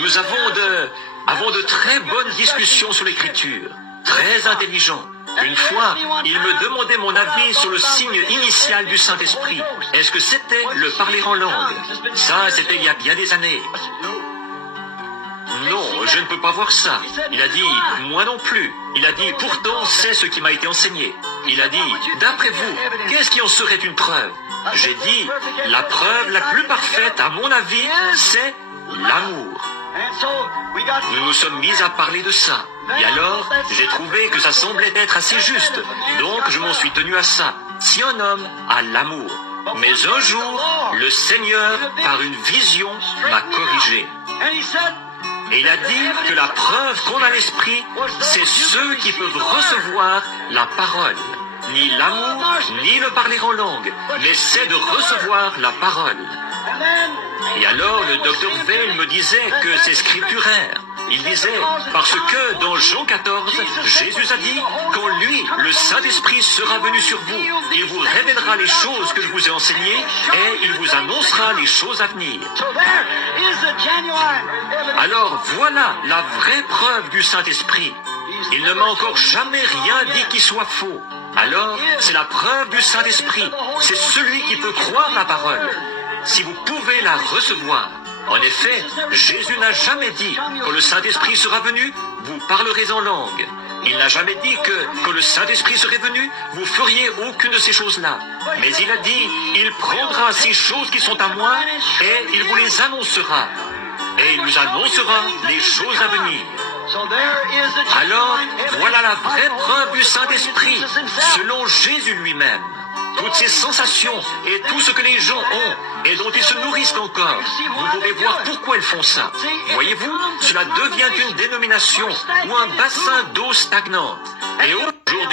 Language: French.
Nous avons de très bonnes discussions sur l'écriture, très intelligents. Une fois, il me demandait mon avis sur le signe initial du Saint-Esprit. Est-ce que c'était le parler en langue? Ça, c'était il y a bien des années. Non, je ne peux pas voir ça. Il a dit, moi non plus. Il a dit, pourtant, c'est ce qui m'a été enseigné. Il a dit, d'après vous, qu'est-ce qui en serait une preuve? J'ai dit, la preuve la plus parfaite, à mon avis, c'est l'amour. Nous nous sommes mis à parler de ça. Et alors, j'ai trouvé que ça semblait être assez juste. Donc, je m'en suis tenu à ça. Si un homme a l'amour. Mais un jour, le Seigneur, par une vision, m'a corrigé. Et il a dit que la preuve qu'on a l'esprit, c'est ceux qui peuvent recevoir la parole. Ni l'amour, ni le parler en langue, mais c'est de recevoir la parole. Et alors le docteur Veil me disait que c'est scripturaire. Il disait, parce que dans Jean 14, Jésus a dit, quand lui, le Saint-Esprit sera venu sur vous, il vous révélera les choses que je vous ai enseignées et il vous annoncera les choses à venir. Alors voilà la vraie preuve du Saint-Esprit. Il ne m'a encore jamais rien dit qui soit faux. Alors, c'est la preuve du Saint-Esprit. C'est celui qui peut croire la parole. Si vous pouvez la recevoir. En effet, Jésus n'a jamais dit, quand le Saint-Esprit sera venu, vous parlerez en langue. Il n'a jamais dit que, quand le Saint-Esprit serait venu, vous feriez aucune de ces choses-là. Mais il a dit, il prendra ces choses qui sont à moi, et il vous les annoncera. Et il nous annoncera les choses à venir. Alors, voilà la vraie preuve du Saint-Esprit, selon Jésus lui-même. Toutes ces sensations et tout ce que les gens ont et dont ils se nourrissent encore, vous pouvez voir pourquoi ils font ça. Voyez-vous, cela devient une dénomination ou un bassin d'eau stagnante. Et aujourd'hui,